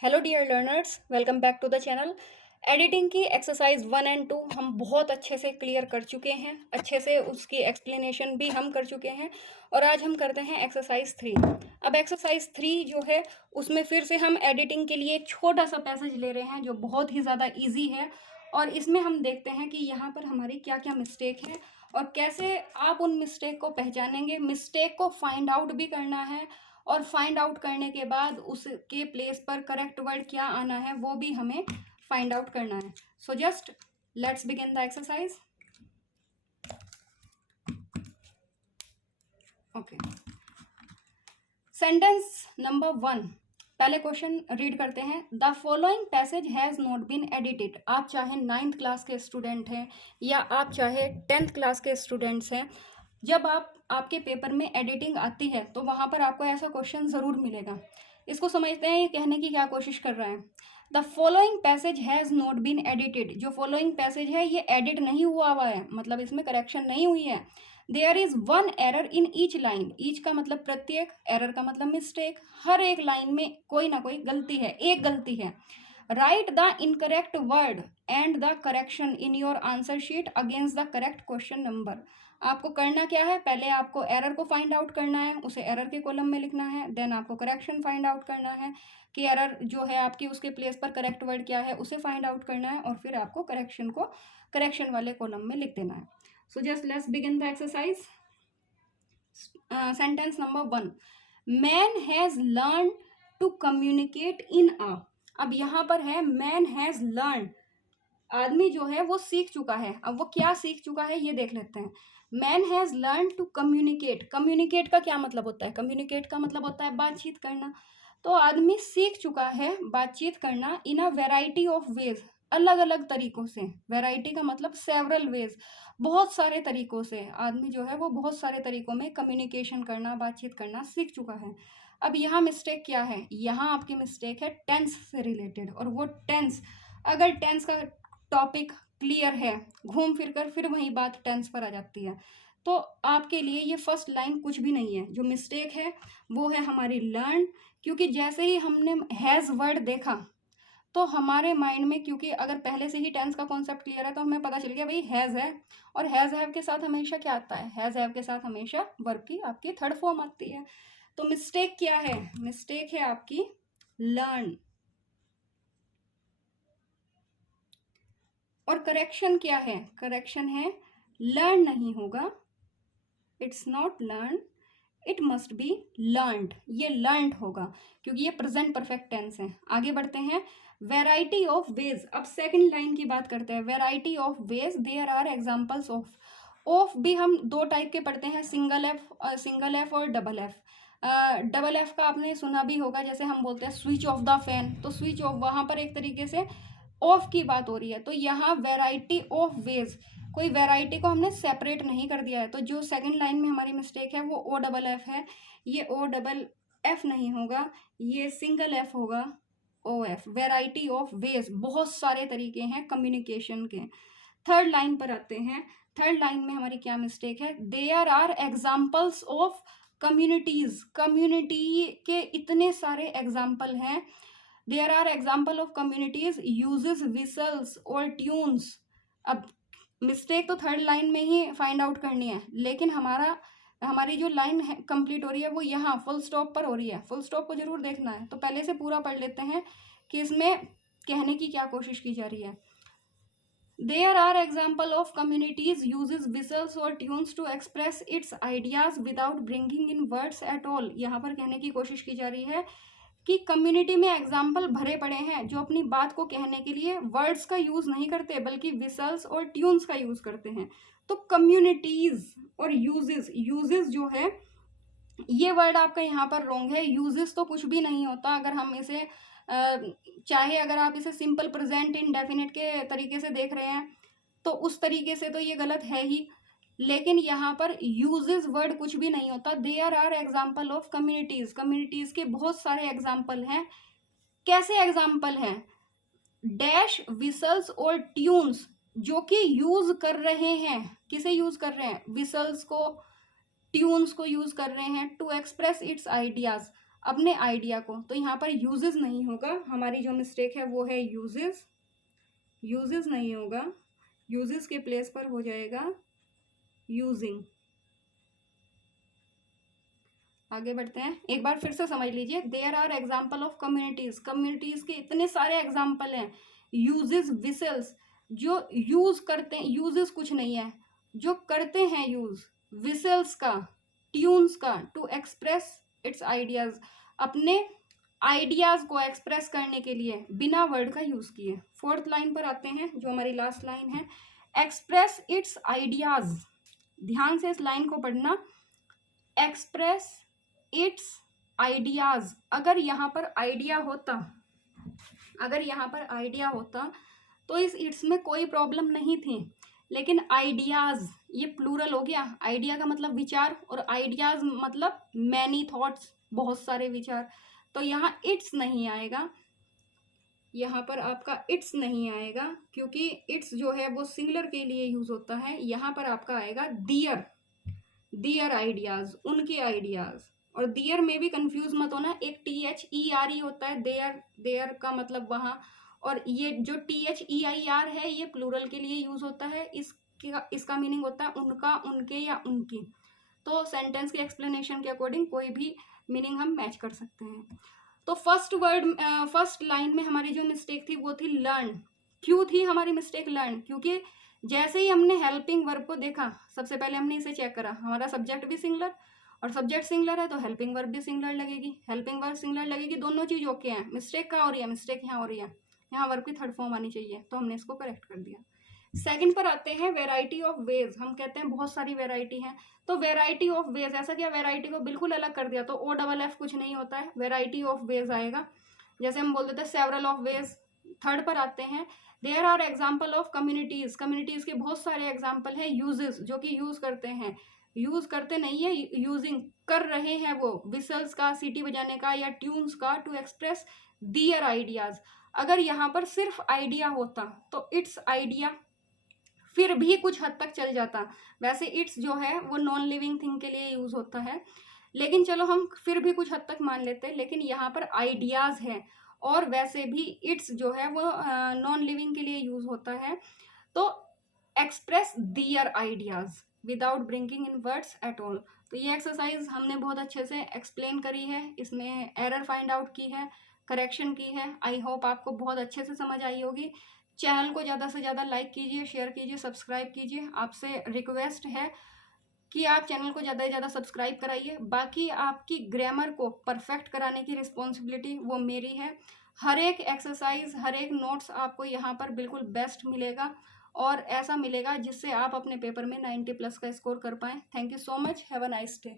Hello dear learners, welcome back to the channel. Editing की exercise 1 और 2 हम बहुत अच्छे से क्लियर कर चुके हैं, अच्छे से उसकी एक्सप्लेनेशन भी हम कर चुके हैं। और आज हम करते हैं एक्सरसाइज 3। अब एक्सरसाइज 3 जो है उसमें फिर से हम एडिटिंग के लिए एक छोटा सा पैसेज ले रहे हैं जो बहुत ही ज़्यादा ईजी है। और इसमें हम देखते हैं कि यहाँ पर हमारी क्या क्या मिस्टेक है और कैसे आप उन मिस्टेक को पहचानेंगे। मिस्टेक को फाइंड आउट भी करना है और फाइंड आउट करने के बाद उसके प्लेस पर करेक्ट वर्ड क्या आना है वो भी हमें फाइंड आउट करना है। So just let's begin the exercise. Okay, sentence number 1, पहले क्वेश्चन रीड करते हैं। The following passage has not been edited. आप चाहे 9th क्लास के स्टूडेंट हैं या आप चाहे 10th क्लास के स्टूडेंट्स हैं, जब आपके पेपर में एडिटिंग आती है तो वहाँ पर आपको ऐसा क्वेश्चन ज़रूर मिलेगा। इसको समझते हैं, ये कहने की क्या कोशिश कर रहा है। The following passage has not been edited, जो फॉलोइंग पैसेज है ये एडिट नहीं हुआ है, मतलब इसमें करेक्शन नहीं हुई है। There is one error in each line. Each का मतलब प्रत्येक, एरर का मतलब मिस्टेक। हर एक लाइन में कोई ना कोई गलती है, एक गलती है। Right the incorrect word and the correction in your answer sheet against the correct question number. आपको करना क्या है, पहले आपको एरर को फाइंड आउट करना है, उसे एरर के कॉलम में लिखना है। देन आपको करेक्शन फाइंड आउट करना है कि एरर जो है आपकी उसके प्लेस पर करेक्ट वर्ड क्या है उसे फाइंड आउट करना है, और फिर आपको करेक्शन को करेक्शन वाले कॉलम में लिख देना है। So just let's begin the exercise. Sentence number 1, man has learn to communicate in a. अब यहाँ पर है मैन हैज लर्न, आदमी जो है वो सीख चुका है। अब वो क्या सीख चुका है ये देख लेते हैं। Man has learn to communicate. Communicate का क्या मतलब होता है? कम्युनिकेट का मतलब होता है बातचीत करना। तो आदमी सीख चुका है बातचीत करना इन अ वेराइटी ऑफ वेज, अलग अलग तरीकों से। वेराइटी का मतलब सेवरल वेज, बहुत सारे तरीकों से आदमी जो है वो बहुत सारे तरीकों में कम्युनिकेशन करना, बातचीत करना सीख चुका है। अब यहाँ मिस्टेक क्या है? यहाँ आपकी मिस्टेक है टेंस से रिलेटेड। और वो टेंस, अगर टेंस का टॉपिक क्लियर है, घूम फिर कर फिर वही बात टेंस पर आ जाती है, तो आपके लिए ये फर्स्ट लाइन कुछ भी नहीं है। जो मिस्टेक है वो है हमारी लर्न, क्योंकि जैसे ही हमने हैज़ वर्ड देखा तो हमारे माइंड में, क्योंकि अगर पहले से ही टेंस का कॉन्सेप्ट क्लियर है तो हमें पता चल गया भाई हैज़ है, और हैज़ हैव के साथ हमेशा क्या आता है? हैज़ हैव के साथ हमेशा वर्ब की आपकी थर्ड फॉर्म आती है। तो मिस्टेक क्या है? मिस्टेक है आपकी लर्न। और करेक्शन क्या है? करेक्शन है लर्न नहीं होगा, it's not learn, it must be learned. ये लर्नड होगा क्योंकि ये प्रेजेंट परफेक्ट टेंस है। आगे बढ़ते हैं। वेराइटी ऑफ वेज, अब सेकंड लाइन की बात करते हैं। Variety of ways, there are examples of. Of भी हम दो टाइप के पढ़ते हैं, सिंगल एफ और डबल एफ। डबल एफ का आपने सुना भी होगा, जैसे हम बोलते हैं स्विच ऑफ द फैन, तो स्विच ऑफ वहां पर एक तरीके से ऑफ की बात हो रही है। तो यहाँ वेराइटी ऑफ वेज, कोई वेराइटी को हमने सेपरेट नहीं कर दिया है। तो जो सेकंड लाइन में हमारी मिस्टेक है वो ओ डबल एफ है। ये ओ डबल एफ नहीं होगा, ये सिंगल एफ होगा, O F. Variety of ways, बहुत सारे तरीके हैं कम्युनिकेशन के। थर्ड लाइन पर आते हैं। थर्ड लाइन में हमारी क्या मिस्टेक है? There are examples of communities. Community के इतने सारे एग्जाम्पल हैं। There are example of communities uses whistles और ट्यून्स। अब मिस्टेक तो थर्ड लाइन में ही फाइंड आउट करनी है, लेकिन हमारी जो लाइन है कंप्लीट हो रही है वो यहाँ फुल स्टॉप पर हो रही है। फुल स्टॉप को जरूर देखना है, तो पहले से पूरा पढ़ लेते हैं कि इसमें कहने की क्या कोशिश की जा रही है। There are example of communities uses whistles और tunes to express its ideas without bringing in words at all. यहाँ पर कहने की कोशिश की जा रही है कि कम्युनिटी में एग्जाम्पल भरे पड़े हैं जो अपनी बात को कहने के लिए वर्ड्स का यूज नहीं करते बल्कि विसल्स और ट्यून्स का यूज करते हैं। तो कम्युनिटीज और यूजेस, यूजेस जो है ये वर्ड आपका यहाँ पर रॉन्ग है। यूजेस तो कुछ भी नहीं होता। अगर हम इसे चाहे अगर आप इसे सिंपल प्रेजेंट इंडेफिनिट के तरीके से देख रहे हैं तो उस तरीके से तो ये गलत है ही, लेकिन यहाँ पर यूजेस वर्ड कुछ भी नहीं होता। There are example of communities, communities के बहुत सारे एग्जाम्पल हैं। कैसे एग्जाम्पल हैं? डैश विसल्स और ट्यून्स जो कि यूज कर रहे हैं, किसे यूज कर रहे हैं? विसल्स को, ट्यून्स को यूज कर रहे हैं टू एक्सप्रेस इट्स आइडियाज, अपने आइडिया को, तो यहाँ पर यूजेस नहीं होगा, हमारी जो मिस्टेक है वो है यूजेस, यूजेस नहीं होगा, यूजेस के प्लेस पर हो जाएगा यूजिंग। आगे बढ़ते हैं, एक बार फिर से समझ लीजिए, there are example of communities, communities के इतने सारे एग्जाम्पल हैं। यूजेस विसल्स, जो यूज करते हैं, यूजेस कुछ नहीं है, जो करते हैं यूज, विसल्स का, ट्यून्स का, टू एक्सप्रेस इट्स आइडियाज, अपने आइडियाज को एक्सप्रेस करने के लिए बिना वर्ड का यूज किए। फोर्थ लाइन पर आते हैं, जो हमारी लास्ट लाइन है, एक्सप्रेस इट्स आइडियाज, ध्यान से इस लाइन को पढ़ना, एक्सप्रेस इट्स आइडियाज। अगर यहाँ पर आइडिया होता, अगर यहाँ पर आइडिया होता तो इस इट्स में कोई प्रॉब्लम नहीं थी, लेकिन आइडियाज ये प्लूरल हो गया, आइडिया का मतलब विचार और आइडियाज मतलब मैनी थॉट्स, बहुत सारे विचार, तो यहाँ इट्स नहीं आएगा, यहाँ पर आपका इट्स नहीं आएगा, क्योंकि इट्स जो है वो सिंगुलर के लिए यूज होता है। यहाँ पर आपका आएगा दियर, दियर आइडियाज, उनके आइडियाज। और दियर में भी कंफ्यूज मत होना, एक THERE होता है, देयर, देयर का मतलब वहाँ, और ये जो THEIR है ये प्लूरल के लिए यूज होता है, इसका मीनिंग होता है उनका, उनके या उनकी। तो सेंटेंस के एक्सप्लेनेशन के अकॉर्डिंग कोई भी मीनिंग हम मैच कर सकते हैं। तो फर्स्ट लाइन में हमारी जो मिस्टेक थी वो थी लर्न। क्यों थी हमारी मिस्टेक लर्न? क्योंकि जैसे ही हमने हेल्पिंग वर्ब को देखा, सबसे पहले हमने इसे चेक करा, हमारा सब्जेक्ट भी सिंगुलर और सब्जेक्ट सिंगुलर है, तो हेल्पिंग वर्ब भी सिंगुलर लगेगी, हेल्पिंग वर्ब सिंगुलर लगेगी, दोनों चीज ओके हैं। मिस्टेक कहाँ हो रही है? मिस्टेक यहाँ हो रही है, यहाँ वर्ब की थर्ड फॉर्म आनी चाहिए, तो हमने इसको करेक्ट कर दिया। सेकंड पर आते हैं, वेराइटी ऑफ वेज। हम कहते हैं बहुत सारी वेराइटी है, तो वेराइटी ऑफ वेज, ऐसा क्या वेराइटी को बिल्कुल अलग कर दिया, तो OFF कुछ नहीं होता है, वेराइटी ऑफ वेज आएगा। जैसे हम बोल देते हैं सेवरल ऑफ वेज। थर्ड पर आते हैं, there are example of communities, communities के बहुत सारे एग्जाम्पल हैं। यूजेस, जो कि यूज करते हैं, यूज करते नहीं है, यूजिंग कर रहे हैं वो, विसल्स का, सीटी बजाने का, या ट्यून्स का, टू एक्सप्रेस दियर आइडियाज। अगर यहाँ पर सिर्फ आइडिया होता तो इट्स आइडिया, फिर भी कुछ हद तक चल जाता। वैसे इट्स जो है वो नॉन लिविंग थिंग के लिए यूज होता है, लेकिन चलो हम फिर भी कुछ हद तक मान लेते हैं, लेकिन यहाँ पर आइडियाज है, और वैसे भी इट्स जो है वो नॉन लिविंग के लिए यूज होता है। तो express their ideas without bringing in words at all. तो ये एक्सरसाइज हमने बहुत अच्छे से एक्सप्लेन करी है, इसमें एरर फाइंड आउट की है, करेक्शन की है। आई होप आपको बहुत अच्छे से समझ आई होगी। चैनल को ज़्यादा से ज़्यादा लाइक कीजिए, शेयर कीजिए, सब्सक्राइब कीजिए। आपसे रिक्वेस्ट है कि आप चैनल को ज़्यादा से ज़्यादा सब्सक्राइब कराइए। बाकी आपकी ग्रामर को परफेक्ट कराने की रिस्पॉन्सिबिलिटी वो मेरी है। हर एक एक्सरसाइज, हर एक नोट्स आपको यहाँ पर बिल्कुल बेस्ट मिलेगा, और ऐसा मिलेगा जिससे आप अपने पेपर में 90+ का स्कोर कर पाएँ। Thank you so much, have a nice day.